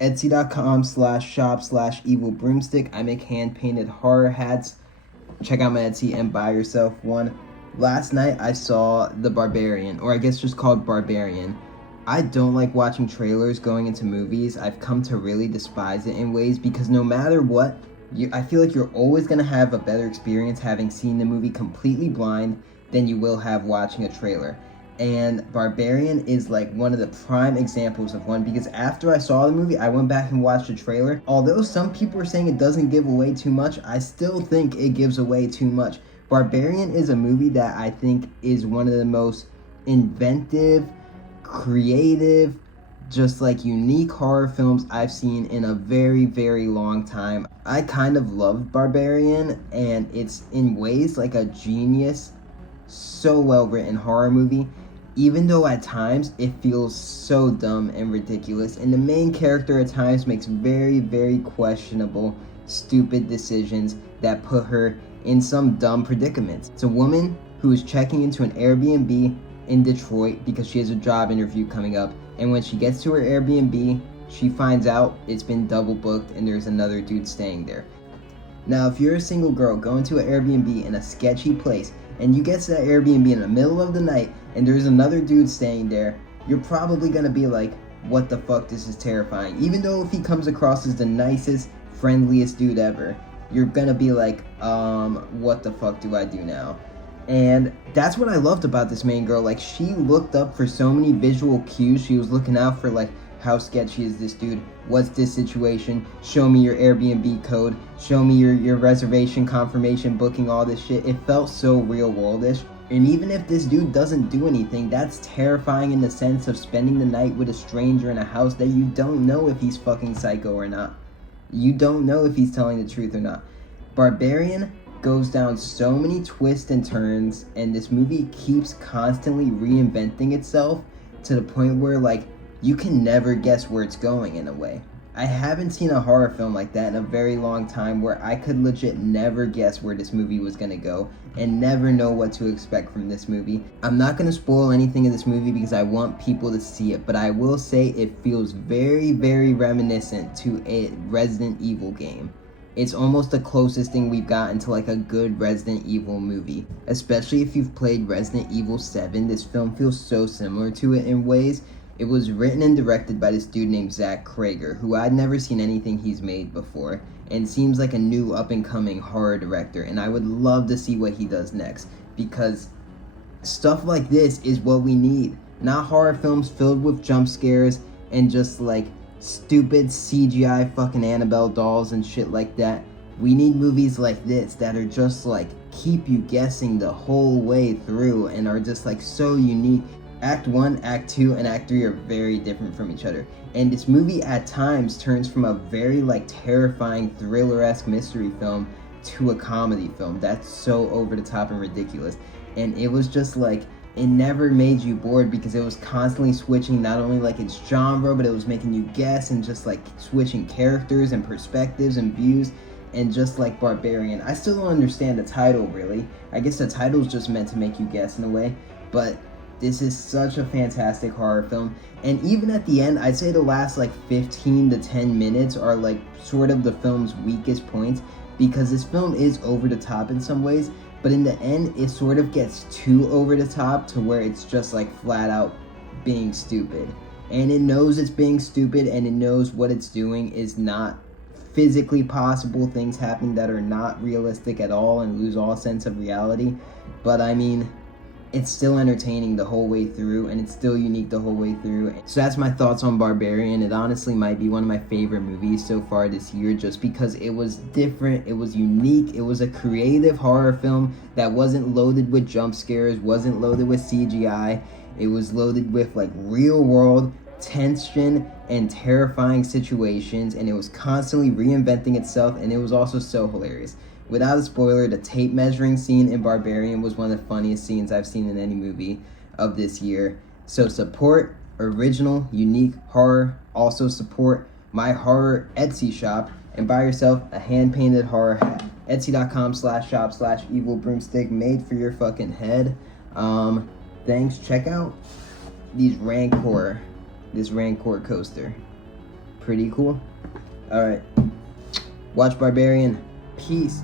Etsy.com/shop/evil broomstick. I make hand-painted horror hats. Check out my Etsy and buy yourself one. Last night I saw The Barbarian, or I guess just called Barbarian. I don't like watching trailers going into movies. I've come to really despise it in ways because no matter what, I feel like you're always going to have a better experience having seen the movie completely blind than you will have watching a trailer. And Barbarian is like one of the prime examples of one because after I saw the movie, I went back and watched the trailer. Although some people are saying it doesn't give away too much, I still think it gives away too much. Barbarian is a movie that I think is one of the most inventive, creative, just like unique horror films I've seen in a very, very long time. I kind of love Barbarian, and it's in ways like a genius, so well written horror movie, even though at times it feels so dumb and ridiculous, and the main character at times makes very, very questionable, stupid decisions that put her in some dumb predicaments. It's a woman who is checking into an Airbnb in Detroit because she has a job interview coming up, and when she gets to her Airbnb, she finds out it's been double booked and there's another dude staying there. Now, if you're a single girl going to an Airbnb in a sketchy place and you get to that Airbnb in the middle of the night and there's another dude staying there, you're probably gonna be like, what the fuck, this is terrifying. Even though if he comes across as the nicest, friendliest dude ever, you're gonna be like, what the fuck do I do now? And that's what I loved about this main girl. Like, she looked up for so many visual cues. She was looking out for, like, how sketchy is this dude? What's this situation? Show me your Airbnb code. Show me your reservation confirmation, booking, all this shit. It felt so real worldish. And even if this dude doesn't do anything, that's terrifying in the sense of spending the night with a stranger in a house that you don't know if he's fucking psycho or not. You don't know if he's telling the truth or not. Barbarian goes down so many twists and turns, and this movie keeps constantly reinventing itself to the point where, like, you can never guess where it's going in a way. I haven't seen a horror film like that in a very long time where I could legit never guess where this movie was gonna go and never know what to expect from this movie. I'm not gonna spoil anything in this movie because I want people to see it, but I will say it feels very, very reminiscent to a Resident Evil game. It's almost the closest thing we've gotten to like a good Resident Evil movie. Especially if you've played Resident Evil 7, this film feels so similar to it in ways. It was written and directed by this dude named Zach Krager, who I'd never seen anything he's made before, and seems like a new up-and-coming horror director, and I would love to see what he does next, because stuff like this is what we need. Not horror films filled with jump scares and just like stupid CGI fucking Annabelle dolls and shit like that. We need movies like this that are just like keep you guessing the whole way through and are just like so unique. Act 1, Act 2, and Act 3 are very different from each other. And this movie at times turns from a very like terrifying thriller-esque mystery film to a comedy film that's so over the top and ridiculous. And it was just like, it never made you bored because it was constantly switching not only like its genre, but it was making you guess and just like switching characters and perspectives and views. And just like Barbarian, I still don't understand the title really. I guess the title's just meant to make you guess in a way, but this is such a fantastic horror film. And even at the end, I'd say the last like 15 to 10 minutes are like sort of the film's weakest points because this film is over the top in some ways, but in the end it sort of gets too over the top to where it's just like flat out being stupid. And it knows it's being stupid, and it knows what it's doing is not physically possible, things happen that are not realistic at all and lose all sense of reality. But I mean, it's still entertaining the whole way through, and it's still unique the whole way through. So that's my thoughts on Barbarian. It honestly might be one of my favorite movies so far this year just because it was different, it was unique, it was a creative horror film that wasn't loaded with jump scares, wasn't loaded with CGI. It was loaded with like real world tension and terrifying situations, and it was constantly reinventing itself, and it was also so hilarious. Without a spoiler, the tape measuring scene in Barbarian was one of the funniest scenes I've seen in any movie of this year. So support original, unique horror. Also support my horror Etsy shop and buy yourself a hand-painted horror hat. Etsy.com/shop/evil broomstick, made for your fucking head. Thanks. Check out this Rancor coaster. Pretty cool. Alright. Watch Barbarian. Peace.